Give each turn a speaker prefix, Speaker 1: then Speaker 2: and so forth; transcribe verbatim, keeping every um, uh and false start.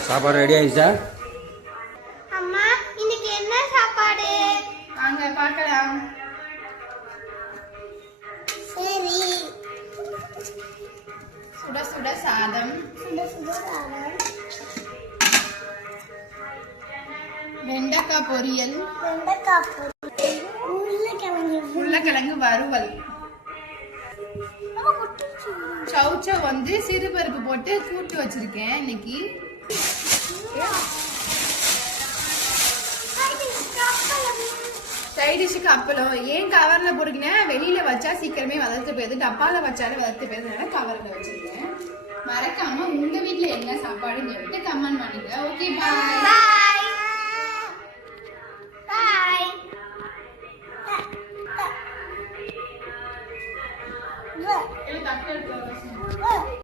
Speaker 1: சாப்பாடு ரெடி ஆயிடுச்சா?
Speaker 2: அம்மா இன்னைக்கு என்ன சாப்பாடு?
Speaker 3: வாங்க பார்க்கலாம்.
Speaker 2: சரி.
Speaker 3: சுட சுட சாதம்,
Speaker 2: சுட சுட சாதம்,
Speaker 3: வெண்டைக்காய் பொரியல்,
Speaker 2: வெண்டைக்காய் பொரியல், உருளைக்கிழங்கு
Speaker 3: உருளைக்கிழங்கு வறுவல், சவுச்ச வந்து சிறுபருப்பு போட்டு கூட்டு வச்சிருக்கேன் இன்னைக்கு. சைடிஷுக்கு அப்பளம். ஏன் கவர்ல போட்டுக்கினேன், வெளியில வச்சா சீக்கிரமே வளர்த்து போயிடுது, டப்பால வச்சாலும் வளர்த்து போயிருந்தனால கவர்ல வச்சிருக்கேன். மறக்காம உங்க வீட்டுல என்ன சாப்பாடுன்னு சொல்லிட்டு கமெண்ட் பண்ணுங்க. ஓகே, பாய்.